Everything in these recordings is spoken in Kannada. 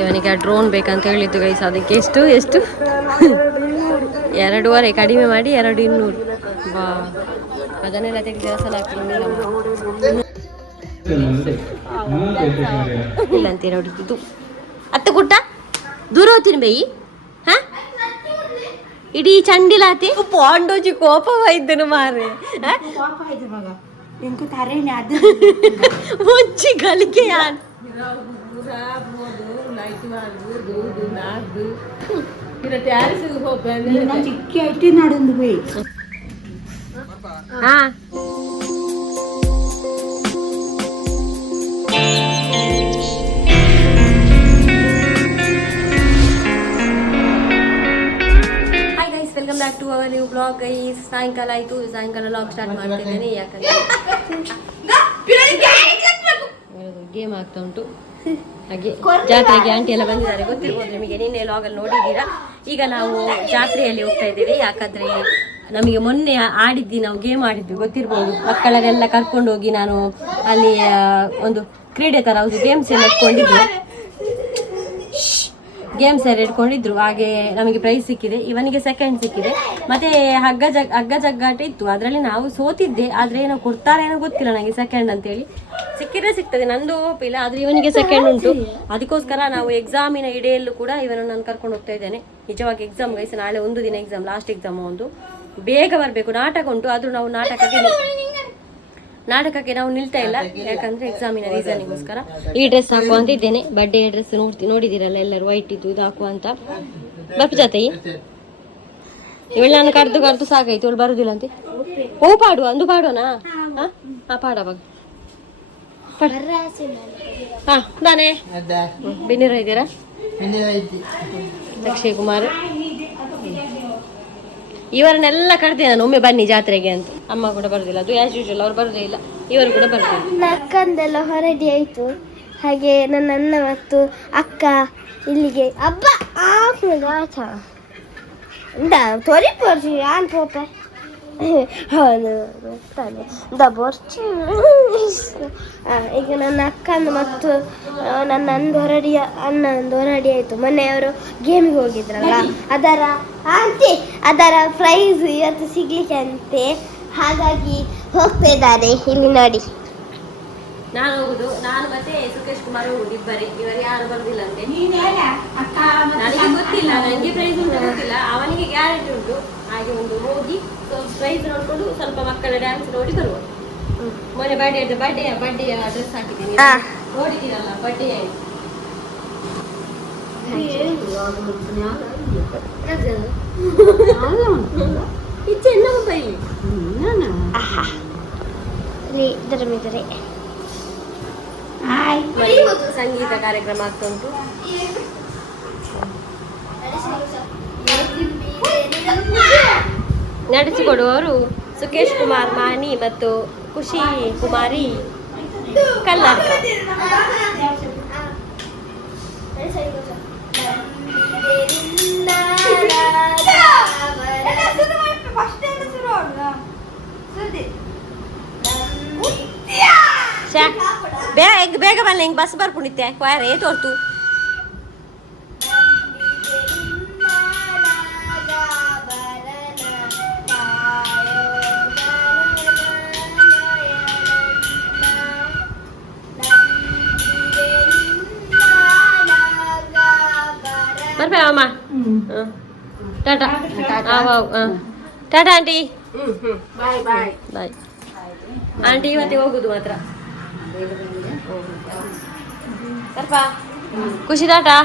ಇವನಿಗೆ ಡ್ರೋನ್ ಬೇಕಂತ ಹೇಳಿದ್ದು ಗೈಸ್. ಅದಕ್ಕೆ ಎಷ್ಟು 2.5 ಕಡಿಮೆ ಮಾಡಿ 200. ವಾ, ಅದನ್ನೆಲ್ಲ ತೆಗೆದು ಸಲ ಇಲ್ಲ ಅಂತೀರ ಹೊಡಿದ್ದು. ಅತ್ತ ಗುಟ್ಟ ದೂರ ಹೋಗ್ತೀನಿ ಬೈ. ಹಾ, ಇಡೀ ಚಂಡಿಲಾತಿ ಪಾಂಡೋಜಿ ಕೋಪವಾಯ್ತನು ಮಾರೆ. ಮುಚ್ಚಿ ಗಳಿಕೆ ಯಾನ್ ಚಿಕ್ಕಿ ಐಟಿ ನಡಂದು ಹೋಯ್. ಹಾ, welcome back to our new blog guys. ಸಾಯಂಕಾಲ ಆಯಿತು, ಸಾಯಂಕಾಲ ಬ್ಲಾಗ್ ಸ್ಟಾರ್ಟ್ ಮಾಡ್ತಿದ್ದೇನೆ. ಯಾಕಂದರೆ ಗೇಮ್ ಆಗ್ತಾ ಉಂಟು. ಹಾಗೆ ಜಾತ್ರೆಗೆ ಆಂಟಿ ಎಲ್ಲ ಬಂದಿದ್ದಾರೆ, ಗೊತ್ತಿರ್ಬೋದು ನಿಮಗೆ. ನಿನ್ನೆ ಲಾಗಲ್ಲಿ ನೋಡಿದ್ದೀರಾ. ಈಗ ನಾವು ಜಾತ್ರೆಯಲ್ಲಿ ಹೋಗ್ತಾ ಇದ್ದೇವೆ. ಯಾಕಂದರೆ ನಮಗೆ ಮೊನ್ನೆ ಆಡಿದ್ವಿ, ನಾವು ಗೇಮ್ ಆಡಿದ್ವಿ, ಗೊತ್ತಿರ್ಬೋದು. ಮಕ್ಕಳನ್ನೆಲ್ಲ ಕರ್ಕೊಂಡು ಹೋಗಿ ನಾನು ಅಲ್ಲಿ ಒಂದು ಕ್ರೀಡೆ ಥರ ಒಂದು ಗೇಮ್ಸ್ ಎಲ್ಲ ಇಟ್ಕೊಂಡಿದ್ರು. ಹಾಗೆ ನಮಗೆ ಪ್ರೈಸ್ ಸಿಕ್ಕಿದೆ. ಇವನಿಗೆ ಸೆಕೆಂಡ್ ಸಿಕ್ಕಿದೆ. ಮತ್ತೆ ಹಗ್ಗ ಜಗ್ಗಾಟ ಇತ್ತು, ಅದರಲ್ಲಿ ನಾವು ಸೋತಿದ್ದೆ. ಆದರೆ ಏನೋ ಕೊಡ್ತಾರೇನೋ ಗೊತ್ತಿಲ್ಲ ನನಗೆ, ಸೆಕೆಂಡ್ ಅಂತೇಳಿ. ಸಿಕ್ಕಿದ್ರೆ ಸಿಗ್ತದೆ, ನಂದು ಇಲ್ಲ. ಆದರೆ ಇವನಿಗೆ ಸೆಕೆಂಡ್ ಉಂಟು. ಅದಕ್ಕೋಸ್ಕರ ನಾವು ಎಕ್ಸಾಮಿನ ಇಡೆಯಲ್ಲೂ ಕೂಡ ಇವನನ್ನು ನಾನು ಕರ್ಕೊಂಡು ಹೋಗ್ತಾ ಇದ್ದೇನೆ. ನಿಜವಾಗಿ ಎಕ್ಸಾಮ್ ಗೈಸ್, ನಾಳೆ ಒಂದು ದಿನ ಎಕ್ಸಾಮ್, ಲಾಸ್ಟ್ ಎಕ್ಸಾಮ್. ಒಂದು ಬೇಗ ಬರಬೇಕು. ನಾಟಕ ಉಂಟು, ಆದರೂ ನಾವು ನಾಟಕಕ್ಕೆ ನಾವು ನಿಲ್ತಾ ಇಲ್ಲ. ಯಾಕಂದ್ರೆ ಎಕ್ಸಾಮಿನ ರೀಸನ್ಗೋಸ್ಕರ. ಈ ಡ್ರೆಸ್ ಹಾಕುವ ಅಂತ ಇದ್ದೇನೆ, ಬರ್ಡೇ ಡ್ರೆಸ್. ನೋಡಿದಿರಲ್ಲ ಎಲ್ಲರೂ, ವೈಟ್ ಇದ್ದು ಇದು ಹಾಕುವ ಅಂತ. ಬರ್ಪು ಜಾತೈ ಇವಳು ನಾನು ಕರೆದು ಸಾಕಾಯ್ತು. ಇವಳು ಬರುದಿಲ್ಲ ಅಂತೆ. ಓ ಪಾಡುವ ಅಂದು ಪಾಡೋನಾ? ಹಾ ಪಾಡವಾಗ ಹಾ ನಾನೇ ಬಿನ್ನಿರ ಇದ್ದೀರಾ? ಅಕ್ಷಯ್ ಕುಮಾರ್ ಇವರನ್ನೆಲ್ಲ ಕರೆದೆ ನಾನು, ಒಮ್ಮೆ ಬನ್ನಿ ಜಾತ್ರೆಗೆ ಅಂತ. ಅಮ್ಮ ಕೂಡ ಬರುದಿಲ್ಲ, ಅದು ಆಸ್ ಯೂಶುವಲ್ ಅವ್ರು ಬರುದೇ ಇಲ್ಲ. ಇವರು ಕೂಡ ಬರ್ತಾರೆ. ಅಕ್ಕಂದೆಲ್ಲ ಹೊರಡಿ ಆಯ್ತು. ಹಾಗೆ ನನ್ನ ಅಣ್ಣ ಮತ್ತು ಅಕ್ಕ ಇಲ್ಲಿಗೆ ಹಬ್ಬ ತೋರಿ ಪೋರ್ಸಿ ಆನ್ ಪೋಪ ಈಗ ನನ್ನ ಅಕ್ಕಂದು ಮತ್ತು ನನ್ನ ಅಣ್ಣಂದು ಹೊರಡಿ ಆಯಿತು. ಮೊನ್ನೆ ಅವರು ಗೇಮಿಗೆ ಹೋಗಿದ್ರಲ್ಲ, ಅದರ ಪ್ರೈಸ್ ಇವತ್ತು ಸಿಗ್ಲಿಕ್ಕೆ ಅಂತೆ. ಹಾಗಾಗಿ ಹೋಗ್ತಾ ಇದ್ದಾರೆ. ಇಲ್ಲಿ ನೋಡಿ, ನಾನು ಹೋಗುದು, ನಾನು ಮತ್ತೆ ಸುಖೇಶ್ ಕುಮಾರ್ ಹೋಗುದು ಇಬ್ಬರೇ. ಇವರು ಯಾರು ಬರುದಿಲ್ಲ ಅಂತೆ. ನನಗೆ ಗೊತ್ತಿಲ್ಲ, ನನಗೆ ಪ್ರೈಸ್ ಉಂಟು ಗೊತ್ತಿಲ್ಲ, ಅವನಿಗೆ ಗ್ಯಾರಂಟಿ ಉಂಟು. ಹಾಗೆ ಒಂದು ಹೋಗಿ ಪ್ರೈಸ್ ನೋಡ್ಕೊಂಡು ಸ್ವಲ್ಪ ಮಕ್ಕಳ ಡ್ಯಾನ್ಸ್ ನೋಡಿ ಬರುವ. ಮೊನ್ನೆ ಬರ್ಡೇ ಡ್ರೆಸ್ ಹಾಕಿದ್ದೀನಿ, ನೋಡಿದ್ದೀರಲ್ಲ ಬರ್ಡೇ. ಇಚ್ಛೆ ಮೊಬೈಲ್ ಸಂಗೀತ ಕಾರ್ಯಕ್ರಮ ಆಗ್ತಾ ಉಂಟು. ನಡೆಸಿಕೊಡುವವರು ಸುಖೇಶ್ ಕುಮಾರ್ ಮಾನಿ ಮತ್ತು ಖುಷಿ ಕುಮಾರಿ ಕಲ್ಲರ್. ಬೇಗ ಬಲ್ಲ, ಹಿಂಗೆ ಬಸ್ ಬರ್ಕೊಂಡಿತ್ತೆ ಕ್ವಾರೆ ತೋರ್ತು. ಬರ್ಬೇವಮ್ಮ. Tata tata aunty. Bye aunty. ಇವತ್ತೇ ಹೋಗುದು ಮಾತ್ರ. ಬರ್ಪಾ ಖುಷಿ ಟಾಟಾ.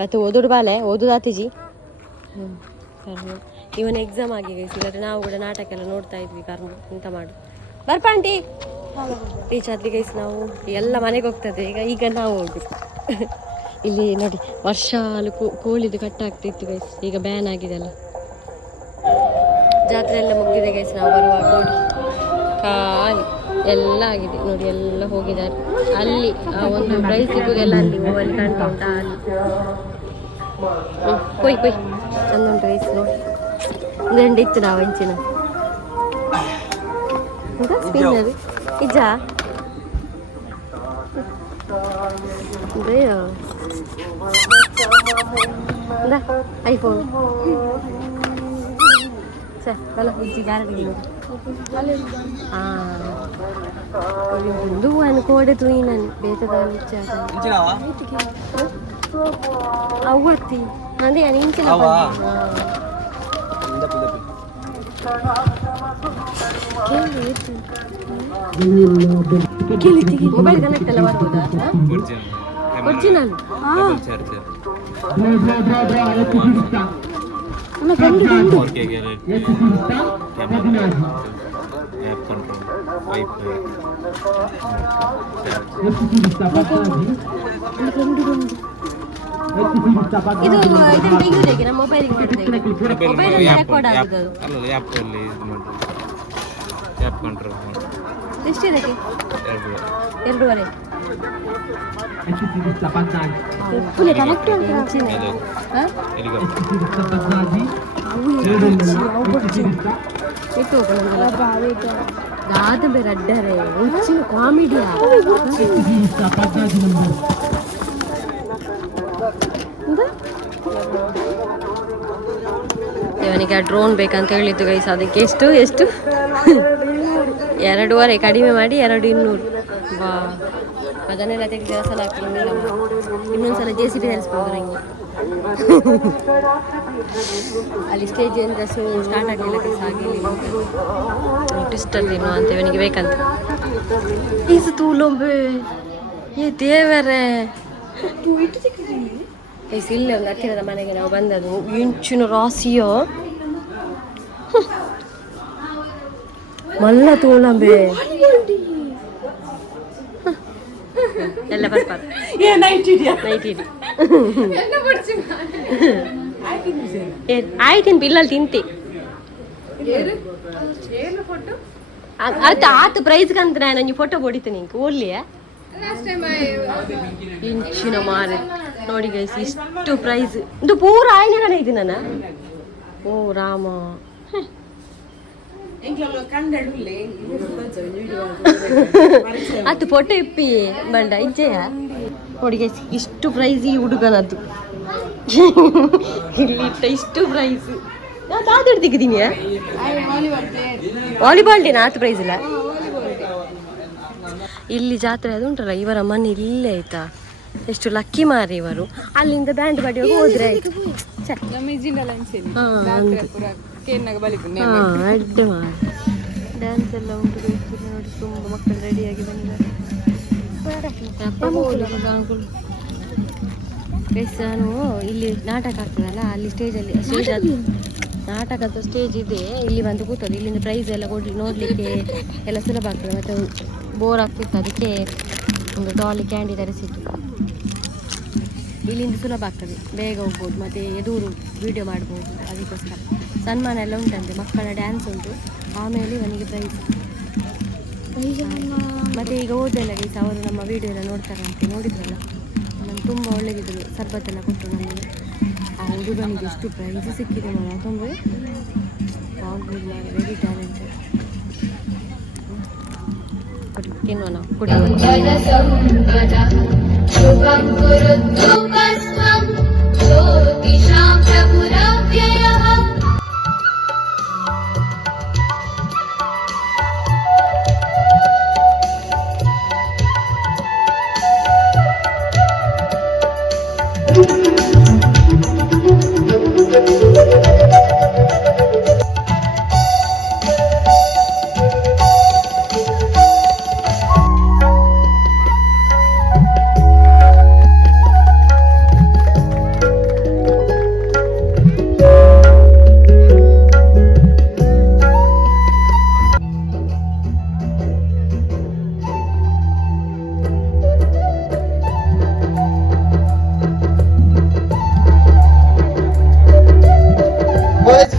ಮತ್ತೆ ಓದೋಡು ಬಾಲೆ ಓದುದಾತಿಜಿ. ಇವನ ಎಕ್ಸಾಮ್ ಆಗಿ ಗೈಸ್. ಇಲ್ಲಾಂದ್ರೆ ನಾವು ಕೂಡ ನಾಟಕ ಎಲ್ಲ ನೋಡ್ತಾ ಇದ್ವಿ. ಕಾರಣ ಎಂತ ಮಾಡು. ಬರ್ಪ ಆಂಟಿ. ಟೀಚ್ ಆದ್ವಿ ಗೈಸ್. ನಾವು ಎಲ್ಲ ಮನೆಗೆ ಹೋಗ್ತದೆ ಈಗ ನಾವು ಹೋಗುದು. ಇಲ್ಲಿ ನೋಡಿ, ವರ್ಷ ಕೋಳಿದು ಕಟ್ಟಾಗ್ತಿತ್ತು ಗೈಸ್. ಈಗ ಬ್ಯಾನ್ ಆಗಿದೆ ಅಲ್ಲ. ಜಾತ್ರೆ ಎಲ್ಲ ಮುಗಿದಿದೆ ಗೈಸ್. ನಾವು ಬರುವಾಗ ನೋಡಿ ಖಾಲಿ ಎಲ್ಲ ಆಗಿದೆ ನೋಡಿ, ಎಲ್ಲ ಹೋಗಿದ್ದಾರೆ. ಅಲ್ಲಿ ಆ ಒಂದು ಪ್ರೈಸ್ ಸಿಗೋದೆಲ್ಲ ಅಲ್ಲಿ ಅಲ್ಲಿ ಕಾಣ್ತಾ ಉಂಟಾ? ಅಲ್ಲಿ ಕೊಯ್ ಚಂದ ಉಂಟು ಗೈಸ್. ನೋಡಿ ಗಂಡು ಇತ್ತು ನಾವು ಹೆಂಚಿನ ಸ್ಪಿನ್ನರ್ ಇಜ್ಜ iPhone kalau kunci garam ini ముందు అనుకోడే తుయినని బేతదాలు ఇచ్చాక అవుతి nanti yang ini kenapa mobile connect ಎಲ್ಲ ಮಾಡ್ಬೋದಾ ಒರಿಜಿನಲ್ ಇದು ಇದನ್ನ ತೆಗೆಯುವುದಕ್ಕೆ ನಮ್ಮ ಮೊಬೈಲಿಗೆ ಮಾಡುವುದಕ್ಕೆ ಮೊಬೈಲ್ ಅಲ್ಲಿ ರೆಕಾರ್ಡ್ ಆಗುದು ಅಲ್ಲ ಆ್ಯಪ್ ಅಲ್ಲಿ ಇದು ಮಾಡಿ ಆ್ಯಪ್ ಕಂಟ್ರೋಲ್ ಎಷ್ಟು ಇದಕ್ಕೆ 2.5 ಪುಲೆ ಕನೆಕ್ಟ್ ಅಂತ ಅಡ್ಡರೆ ಹೆಚ್ಚಿನ ಕಾಮಿಡಿಯಾ ಇವನಿಗೆ ಆ ಡ್ರೋನ್ ಬೇಕಂತ ಹೇಳಿದ್ದು ಗೈಸ್. ಅದಕ್ಕೆ ಎಷ್ಟು 2.5 ಕಡಿಮೆ ಮಾಡಿ 200. ವಾ, ಅದನ್ನೆಲ್ಲ ತೆಗೆದು ಸಲ ಹಾಕಿಲ್ಲ. ಇನ್ನೊಂದ್ಸಲ JCB ತರಿಸ್ಬೋದು ನನಗೆ. ಅಲ್ಲಿ ಸ್ಟೇಜ್ ಅಂತ ಸ್ಟಾರ್ಟ್ ಆಗಲಿಲ್ಲ ಗೈಸ್. ಹಾಗೆ ಟ್ವಿಸ್ಟರ್ದೇನೋ ಅಂತ ಇವನಿಗೆ ಬೇಕಂತ. ಇದು ತೂಲೊಂಬೆ ಏ ದೇವರೇ ಗೈಸ್. ಇಲ್ಲೇ ಒಂದು ಹತ್ತಿರದ ಮನೆಗೆ ನಾವು ಬಂದದ್ದು. ಇಂಚಿನ ರಾಸಿಯೋ ಮಲ್ಲ ತೋಲಂಬೆ ಎಲ್ಲ ಬರ್ಬಾರ್ದು. ಆಯ್ತು ಬಿಲ್ಲಲ್ಲಿ ತಿಂತಿ ಆತು ಪ್ರೈಸ್ಗಂತ ನಾನು ಫೋಟೋ ಹೊಡಿತೀನಿ ನಿಂಗೆ ಓಡ್ಲಿಯ ಇಂಚಿನ ಮಾರೆ ನೋಡಿ ಗೈಸ್. ಇಷ್ಟು ಪ್ರೈಸ್ ಇದು ಪೂರ ಆಯ್ನ ಇದು ನಾನು. ಓ ರಾಮ, ಅದು ಫೋಟೋ ಇಪ್ಪಿ ಬಂಡ ಇಜ್ಜೆಯ ನೋಡಿ ಗೈಸ್. ಇಷ್ಟು ಪ್ರೈಸ್ ಈ ಹುಡುಗನದ್ದು. ಇಲ್ಲಿ ಇಟ್ಟ ಇಷ್ಟು ಪ್ರೈಸ್ ನಾನು ತಾತು ತೆಗಿದೀನಿ. ವಾಲಿಬಾಲ್ ಡೇನ ಆತು ಪ್ರೈಸ್ ಇಲ್ಲ. ಇಲ್ಲಿ ಜಾತ್ರೆ ಅದು ಉಂಟಲ್ಲ, ಇವರ ಮನೆ ಇಲ್ಲೇ ಆಯ್ತಾ. ಎಷ್ಟು ಲಕ್ಕಿ ಮಾರಿ ಇವರು. ಅಲ್ಲಿಂದ ಬ್ಯಾಂಡ್ ಬಾಡಿಯೋಗಿ ಹೋದ್ರೆ ಆಯ್ತು. ಅಡ್ಡೆ ಮಾರಿ ಡ್ಯಾನ್ಸ್ ಎಲ್ಲ ಉಂಟು ನೋಡಿ. ತುಂಬ ಮಕ್ಕಳು ರೆಡಿಯಾಗಿ ಬಂದಿದ್ದಾರೆ. ನಾನು ಇಲ್ಲಿ ನಾಟಕ ಆಗ್ತದಲ್ಲ, ಅಲ್ಲಿ ಸ್ಟೇಜಲ್ಲಿ ನಾಟಕದ ಸ್ಟೇಜ್ ಇದೆ. ಇಲ್ಲಿ ಬಂದು ಕೂತದ್ದು. ಇಲ್ಲಿಂದ ಪ್ರೈಸ್ ಎಲ್ಲ ನೋಡಲಿಕ್ಕೆ ಎಲ್ಲ ಸುಲಭ ಆಗ್ತದೆ. ಮತ್ತು ಬೋರ್ ಆಗ್ತಿತ್ತು, ಅದಕ್ಕೆ ಒಂದು ಡಾಲಿ ಕ್ಯಾಂಡಿ ತರಿಸಿತ್ತು. ಇಲ್ಲಿಂದ ಸುಲಭ ಆಗ್ತದೆ, ಬೇಗ ಹೋಗ್ಬೋದು. ಮತ್ತು ಎದುರು ವೀಡಿಯೋ ಮಾಡ್ಬೋದು. ಅದಕ್ಕೋಸ್ಕರ ಸನ್ಮಾನ ಎಲ್ಲ ಉಂಟಂತೆ, ಮಕ್ಕಳ ಡ್ಯಾನ್ಸ್ ಉಂಟು. ಆಮೇಲೆ ನನಗೆ ಪ್ರೈಸ್. ಮತ್ತು ಈಗ ಓದಲ್ಲ ಗೈಸ್, ಅವರು ನಮ್ಮ ವೀಡಿಯೋ ಎಲ್ಲ ನೋಡ್ತಾರಂತೆ. ನೋಡಿದ್ರಲ್ಲ, ನಾನು ತುಂಬ ಒಳ್ಳೆದಿದ್ರು. ಸರ್ಬತ್ತೆಲ್ಲ ಕೊಟ್ಟರು ನನಗೆ. ಆ ಹುಡುಗನಿಗೆ ಎಷ್ಟು ಪ್ರೈಸ್ ಸಿಕ್ಕಿದೆ ಮರ. ತೊಂದರೆ ಆಗ್ಬೋದು, ವೆರಿ ಟ್ಯಾಲೆಂಟೆಡ್. ತಿನ್ನೋಣ ಕುಡಿ.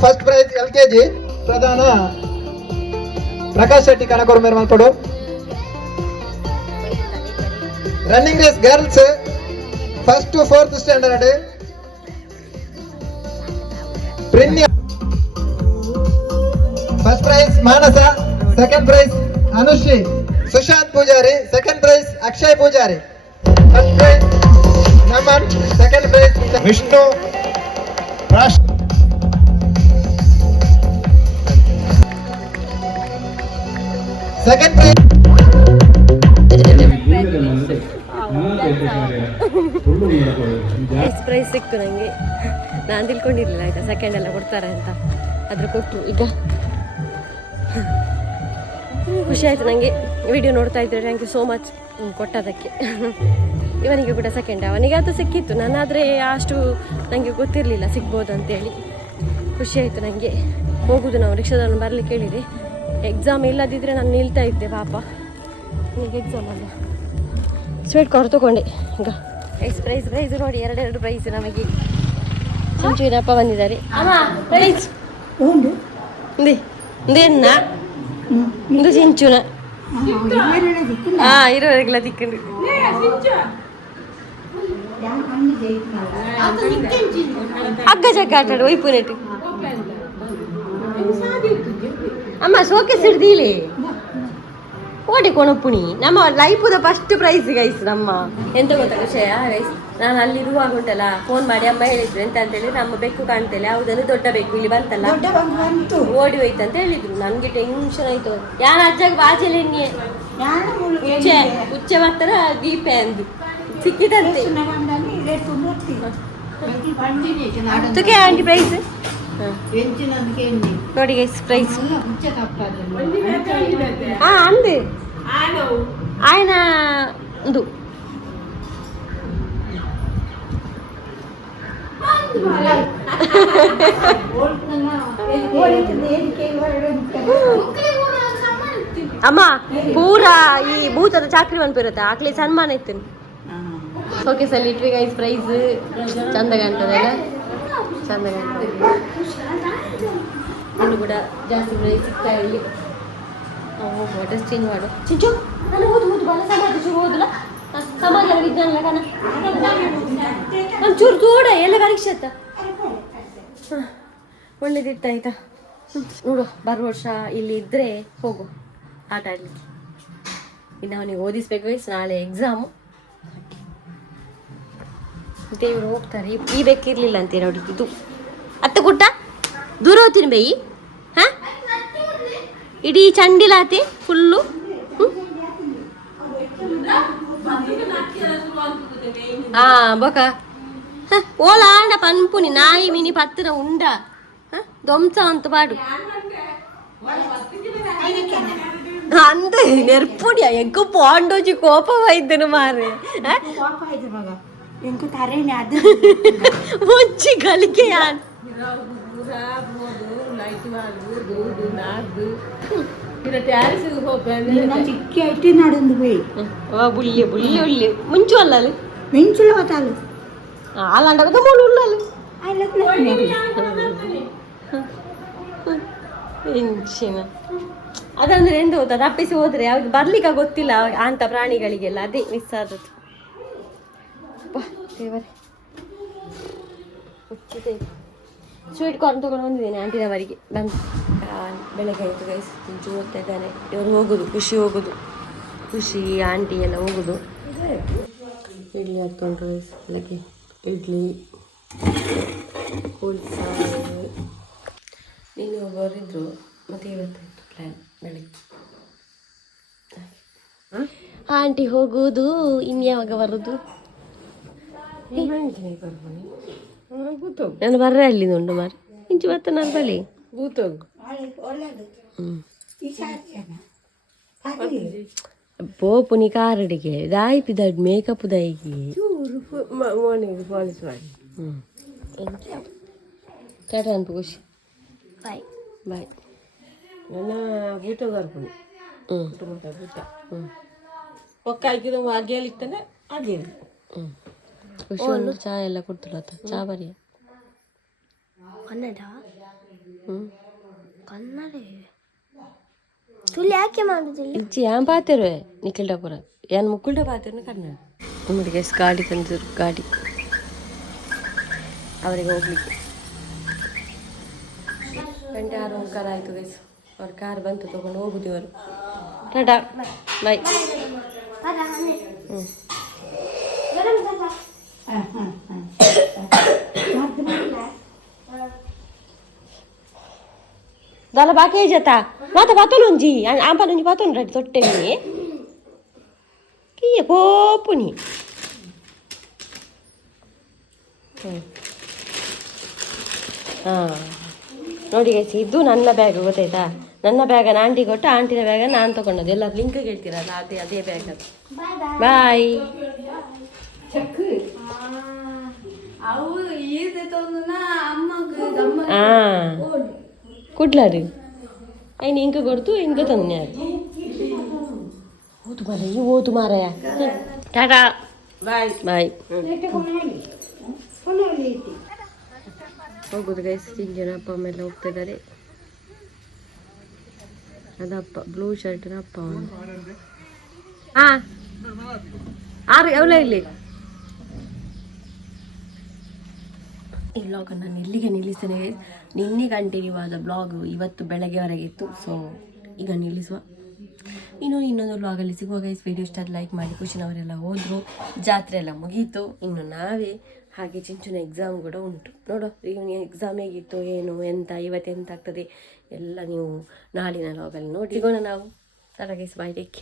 ಫಸ್ಟ್ ಪ್ರೈಸ್ LKG ಪ್ರಧಾನ ಪ್ರಕಾಶ್ ಶೆಟ್ಟಿ ಕನಕೂರು ಮೆರಮಲ್ಕೊಡು. Running race girls 1st to 4th standard Prinya. First prize Manasa, second prize Anushree, Sushant Poojari. Second prize Akshay Poojari. First prize Naman. Second prize Vishnu second prize first prize ಸಿಕ್ತು ನನಗೆ. ನಾನು ತಿಳ್ಕೊಂಡಿರ್ಲಿಲ್ಲ ಆಯ್ತಾ ಸೆಕೆಂಡ್ ಎಲ್ಲ ಕೊಡ್ತಾರೆ ಅಂತ. ಆದ್ರೆ ಕೊಟ್ಟರು. ಈಗ ಖುಷಿ ಆಯಿತು ನನಗೆ. ವಿಡಿಯೋ ನೋಡ್ತಾ ಇದ್ರೆ ಥ್ಯಾಂಕ್ ಯು ಸೋ ಮಚ್ ಕೊಟ್ಟದಕ್ಕೆ. ಇವನಿಗೆ ಕೂಡ ಸೆಕೆಂಡ್, ಅವನಿಗೆ ಅದು ಸಿಕ್ಕಿತ್ತು. ನಾನಾದರೆ ಅಷ್ಟು ನನಗೆ ಗೊತ್ತಿರಲಿಲ್ಲ ಸಿಗ್ಬೋದು ಅಂತೇಳಿ. ಖುಷಿ ಆಯಿತು ನನಗೆ. ಹೋಗುದು ನಾವು ರಿಕ್ಷಾದನ್ನು ಬರಲಿಕ್ಕೆ ಹೇಳಿದೆ. ಎಕ್ಸಾಮ್ ಇಲ್ಲದಿದ್ದರೆ ನಾನು ನಿಲ್ತಾ ಇದ್ದೆ ಪಾಪ. ನನಗೆ ಎಕ್ಸಾಮ್ ಅಲ್ಲ. ಸ್ವೀಟ್ ಕಾರ್ನ್ ತೊಗೊಂಡೆ. ಈಗ ಪ್ರೈಸ್ ನೋಡಿ, ಎರಡೆರಡು ಪ್ರೈಸ್ ನಮಗೆ. ಚಿಂಚುವಿನಪ್ಪ ಬಂದಿದ್ದಾರೆ. ಅಮ್ಮ ಪ್ರೈಸ್ ಉಂಡು ಇಂದೇನ ಇಂದು ಚಿಂಚುನ ಇವೆರಡು ದಿಕ್ಕಿಲ್ಲ. ಇರೋರಿಗೆಲ್ಲ ತಿಕ್ಕೊಂಡು ಹಗ್ಗ ಜಗ್ಗ ಆಟಾಡು ಒಯ್ಪುನೆಟ್ಟು. ಅಮ್ಮ ಶೋಕೇಸ್ ಹಿಡ್ದಿಲಿ ಓಡಿ ಕೊಣಪ್ಪುಣಿ. ನಮ್ಮ ಲೈಫದ ಫಸ್ಟ್ ಪ್ರೈಸ್ ಗೈಸ್. ನಮ್ಮ ಎಂತ ಗೊತ್ತಾ ವಿಷಯ ಗೈಸ್, ನಾನು ಅಲ್ಲಿರುವಾಗ ಉಂಟಲ್ಲ ಫೋನ್ ಮಾಡಿ ಅಮ್ಮ ಹೇಳಿದ್ರು ಎಂತ ಅಂತ ಹೇಳಿದ್ರೆ, ನಮ್ಮ ಬೆಕ್ಕು ಕಾಣ್ತೇಲೆ ಯಾವುದನ್ನು ದೊಡ್ಡ ಬೆಕ್ಕು ಇಲ್ಲಿ ಬಂತಲ್ಲ ಓಡಿ ಹೋಯ್ತು ಅಂತ ಹೇಳಿದ್ರು. ನನಗೆ ಟೆನ್ಷನ್ ಆಯ್ತು. ಯಾರ ಅಜ್ಜಾಗ ಬಾಚೆಲೆನ್ನೆ ಉಚ್ಚೆ ಮಾತ್ರ ದೀಪೆ ಅಂದು ಸಿಕ್ಕಿದಂತೆ. ತುಕೆ ಆಂಟಿ ಪ್ರೈಸ್ ನೋಡಿ ಗೈಸ್. ಪ್ರೈಸ್ ಅಂದು ఆయన ಇದು ಅಮ್ಮ ಪೂರಾ ಈ ಭೂತದ ಚಾಕ್ರಿ ಬಂದ್ಬಿರುತ್ತೆ ಆಕ್ಲಿ ಸನ್ಮಾನ ಇತ್ತು. ಓಕೆ ಸರ್ ಇಟ್ವಿ ಗೈಸ್. ಪ್ರೈಸ್ ಚಂದ ಕಾಣ್ತದಲ್ಲ, ಚಂದ ಕಾಣ್ತದೆ. ಇನ್ನು ಕೂಡ ಜಾಸ್ತಿ ಪ್ರೈಸ್ ಸಿಗ್ತಾ ಇಲ್ಲಿ. ಹೋಗುವ ಡ್ರೆಸ್ ಚೇಂಜ್ ಮಾಡು. ಚಿಂಚು ನಾನು ಓದು ಬಾಲ ಸಮಾಜ ಶುರು ಓದಲ್ಲ, ಸಮಾಜ ವಿಜ್ಞಾನ ಕಣ ಒಂಚೂರು ದೂಡ ಎಲ್ಲ ಪರೀಕ್ಷೆ ಆಯ್ತಾ. ಒಳ್ಳೇದಿತ್ತು ಆಯ್ತಾ. ನೋಡು ಬರುವ ವರ್ಷ ಇಲ್ಲಿ ಇದ್ದರೆ ಹೋಗು ಆಟ ಆಡಲಿಕ್ಕೆ. ಇನ್ನು ಅವನಿಗೆ ಓದಿಸ್ಬೇಕು ವಯಸ್ಸು, ನಾಳೆ ಎಕ್ಸಾಮು. ದೇವರು ಹೋಗ್ತಾರೆ. ಈ ಬೇಕಿರಲಿಲ್ಲ ಅಂತೀರ ನೋಡಿ. ಇದು ಅತ್ತ ಗುಟ್ಟ ದೂರ ಹೋಗ್ತೀನಿ ಬೈ. ಹಾಂ ಇಡೀ ಚಂಡಿಲಾತಿ ಫುಲ್ಲು. ಬೊಕ ಓಲಾ ಆಂಡ ಪನ್ಪುನಿ ನಾಯಿ ಮಿನಿ ಪತ್ತಿರ ಉಂಡ ದೊಂಸ ಅಂತ ಪಾಡು ಅಂದ ನೆರ್ಪುಡಿಯ ಎಂಕ ಪಾಂಡೋಜಿ ಕೋಪವಾಯ್ದನು ಮಾರೆ. ಮುಚ್ಚಿ ಗಳಿಕೆ ಚಿಕ್ಕಿ ಐಟಿ ನಾಡೊಂದು ಬೈ ಬುಳ್ಳಿ ಬುಳ್ಳಿ ಉಳ್ಳಿ ಮುಂಚು ಅಲ್ಲ ಮೆಂಚುಳ ಹೊತ್ತಾಲು అలాంటి మూడు ఉండాలి. ಅದಂದ್ರೆ ಎಂತ ಗೊತ್ತಾ, ತಪ್ಪಿಸಿ ಹೋದ್ರೆ ಅವ್ರಿಗೆ ಬರ್ಲಿಕ್ಕೆ ಗೊತ್ತಿಲ್ಲ ಅಂತ ಪ್ರಾಣಿಗಳಿಗೆಲ್ಲ. ಅದೇ ಮಿಸ್ ಆದದ್ದು. ಸ್ವೀಟ್ ಕಾರ್ನ್ ತೊಗೊಂಡು ಬಂದಿದ್ದೇನೆ ಆಂಟಿನವರಿಗೆ. ಬಂದು ಬೆಳಗ್ಗೆ ಆಯಿತು ಗೈಸ್. ತಿಂಚು ಹೋಗ್ತಾ ಇದ್ದಾನೆ. ಇವರು ಹೋಗೋದು, ಖುಷಿ ಹೋಗೋದು, ಖುಷಿ ಆಂಟಿ ಎಲ್ಲ ಹೋಗೋದು. ಇಡ್ಲಿ ಹಾಕ್ಕೊಂಡ್ರು ಗೈಸ್. ಬೆಳಗ್ಗೆ ಇಡ್ಲಿ ಕೋಳಿ ಸಾರು. ನಿನ್ನೆ ಒಬ್ಬರಿದ್ದರು, ಮತ್ತು ಇವತ್ತಾಯಿತು ಪ್ಲ್ಯಾನ್ ಬೆಳಗ್ಗೆ. ಆಂಟಿ ಹೋಗೋದು ಇನ್ಯಾವಾಗ ಬರೋದು? ನಾನು ಬರ್ರೆ ಅಲ್ಲಿಂದ ಉಂಟು ಮಾರಿ ಇಂಚು ಬತ್ತ ನಾನು ಬಳಿ పోపుని కారడికి దాయిపి దాడి మేకప్ దాయికి మార్నింగ్ పాలిష్ ಮಾಡಿ ಟಾಟಾ ಅನ್ಪ ಖುಷಿ. ಬಾಯ್ ಬಾಯ್. ನನ್ನ ಬೂಟ ಬರ್ಕೊಂಡು ಬೂಟ ಪಕ್ಕ ಹಾಕಿದ ಹಾಗೆ ಹೇಳಿಕ್ತಾನೆ ಹಾಗೆ ಖುಷಿ. ಒಂದು ಚಾ ಎಲ್ಲ ಕೊಡ್ತಲತ್ತ. ಚಾ ಬರೀ ಕನ್ನಡ ಕನ್ನಡ ತುಳಿ ಯಾಕೆ ಮಾಡುದಿಲ್ಲ? ಇಚ್ಚಿ ಯಾನ್ ಪಾತಿರು ನಿಖಿಲ್ಡ ಪುರ ಯಾನ್ ಮುಕ್ಕುಲ್ಡ ಪಾತಿರು ಕನ್ನಡ. ನಮ್ಮಡಿಗೆ ಎಷ್ಟು ಗಾಡಿ ತಂದಿರು. ಗಾಡಿ ಅವರಿಗೆ ಹೋಗ್ಲಿಕ್ಕೆ 6:15 ಆಯಿತು ಗೈಸ್. ಅವ್ರ ಕಾರ್ ಬಂತು, ತೊಗೊಂಡು ಹೋಗುದು ಇವರು. ಟಾಟಾ ಬಾಯ್. दाला बाकी जाता माता पातोल उंजी आंबा नुंजी पातोल रेडी तोट्टे नी की पोपुनी ನೋಡಿ ಗೈಸ್, ಇದು ನನ್ನ ಬ್ಯಾಗ್ ಗೊತ್ತಾಯ್ತಾ. ನನ್ನ ಬ್ಯಾಗನ್ನು ಆಂಟಿ ಕೊಟ್ಟು ಆಂಟಿನ ಬ್ಯಾಗನ್ನು ನಾನು ತಗೊಂಡದ್ದು. ಎಲ್ಲ ಲಿಂಕ್ ಹೇಳ್ತೀರಲ್ಲ, ಅದೇ ಬ್ಯಾಗ್ ಅದು. ಬಾಯ್. ಕುಡ್ಲಾರು ಅಯ್ಯ ಇಂಕ ಕೊಡ್ತು ಇಂಕ ತಂದೆ ಓದು ಬರ ಈ ಓದು ಮಾರಾಯ. ಟಾಟಾ ಬಾಯ್ ಬಾಯ್. ಹೋಗುದು ಗೈಸ್, ಈಗ ಜನ ಅಪ್ಪ ಅಮ್ಮ ಎಲ್ಲ ಹೋಗ್ತಾ ಇದ್ದಾರೆ. ಅದಪ್ಪ ಬ್ಲೂ ಶರ್ಟ್ನ ಅಪ್ಪ ಹಾ ಆರು ಅವಳ ಇಲ್ಲಿ. ಈ ಬ್ಲಾಗನ್ನು ನಾನು ಇಲ್ಲಿಗೆ ನಿಲ್ಲಿಸ್ತೇನೆ. ನಿನ್ನೆ ಕಂಟಿನ್ಯೂ ಆದ ಬ್ಲಾಗ್ ಇವತ್ತು ಬೆಳಗ್ಗೆವರೆಗೆ ಇತ್ತು. ಸೊ ಈಗ ನಿಲ್ಲಿಸುವ. ಇನ್ನೊಂದು ಬ್ಲಾಗಲ್ಲಿ ಸಿಗುವ ಗೈಸ್. ವಿಡಿಯೋ ಇಷ್ಟ ಲೈಕ್ ಮಾಡಿ. ಖುಷಿನವರೆಲ್ಲ ಹೋದರು, ಜಾತ್ರೆ ಎಲ್ಲ ಮುಗೀತು. ಇನ್ನು ನಾವೇ ಹಾಗೆ ಚಿಂಚುನ ಎಕ್ಸಾಮ್ ಕೂಡ ಉಂಟು. ನೋಡು ಇವನಿಗೆ ಎಕ್ಸಾಮ್ ಹೇಗಿತ್ತು, ಏನು ಎಂತ ಇವತ್ತು ಎಂತ ಆಗ್ತದೆ ಎಲ್ಲ ನೀವು ನಾಳಿನ ಬ್ಲಾಗಲ್ಲಿ ನೋಡಿ ಸಿಗೋಣ ನಾವು. ಟಾಟಾ ಗೈಸ್, ಬಾಯ್, ಟೇಕ್ ಕೇರ್.